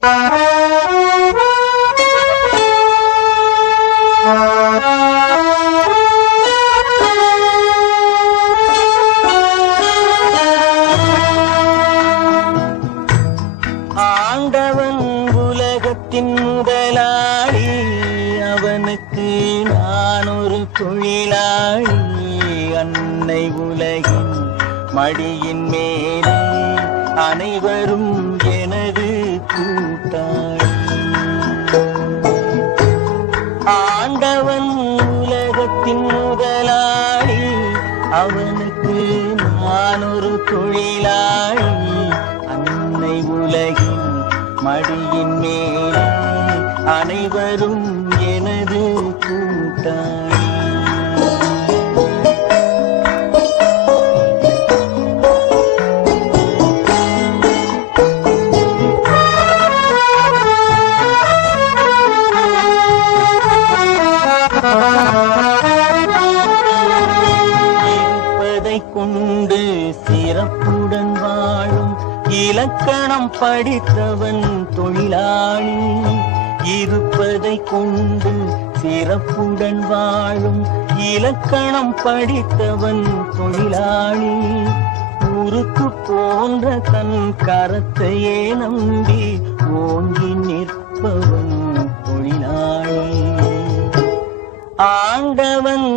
ஆண்டவன் உலகத்தின் முதலாளி, அவனுக்கு நான் ஒரு தொழிலாளி. அன்னை உலகின் மடியின் மேலே அனைவரும் எனது கூட்டாளி. ஆண்டவன் உலகத்தின் முதலாளி, அவனுக்கு நான் ஒரு தொழிலாளி. அன்னை உலகின் மடியின் மேலே அனைவரும் எனது கூட்டாளி. இருப்பதை கொண்டு சிறப்புடன் வாழும் இலக்கணம் படித்தவன் தொழிலாளி. இருப்பதை கொண்டு சிறப்புடன் வாழும் இலக்கணம் படித்தவன் தொழிலாளி. உருக்கு போன்ற தன் கரத்தையே நம்பி ஓங்கி நிற்பவன் தொழிலாளி. ஆண்டவன்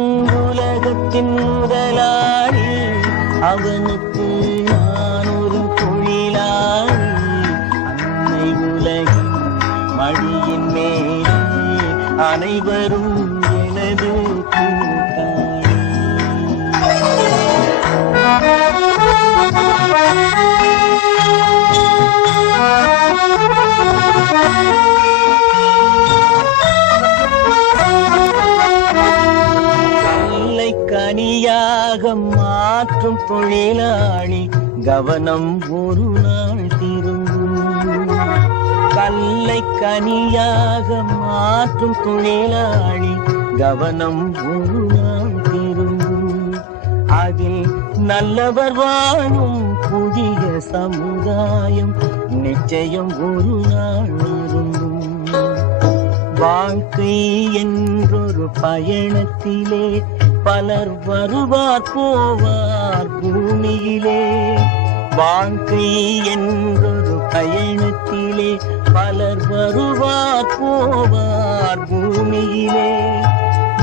உலகத்தின் முதலாளி, அவனுக்கு நான் ஒரு தொழிலாளி. அன்னை உலகின் மடியின் மேலே அனைவரும் எனது கூட்டாளி. கனியாக மாற்றும் தொழிலாளி, கவனம் ஒரு நாள் திரும்பும். கல்லை கனியாக மாற்றும் தொழிலாளி, கவனம் ஒரு நாள் திரும்பும். அதில் நல்லவர் வாழும் புதிய சமுதாயம் நிச்சயம் ஒரு நாள் திரும்பும். வாழ்க்கை என்றொரு பயணத்திலே பலர் வருவார் போவார் பூமியிலே. வாழ்க்கை என்றொரு பயணத்திலே பலர் வருவார் போவார் பூமியிலே.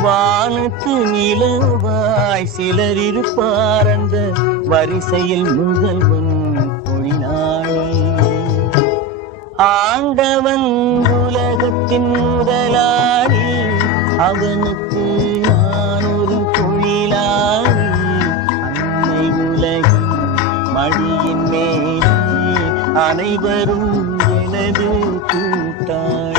வானத்து நிலவாய் சிலர் இருப்பார் அந்த வரிசையில் முதல்வன் தொழிலாளி. ஆண்டவன் உலகத்தின் முதலாளி, அவனுக்கு நான் ஒரு தொழிலாளி. அன்னை உலகின் மடியின் மேலே அனைவரும் எனது கூட்டாளி.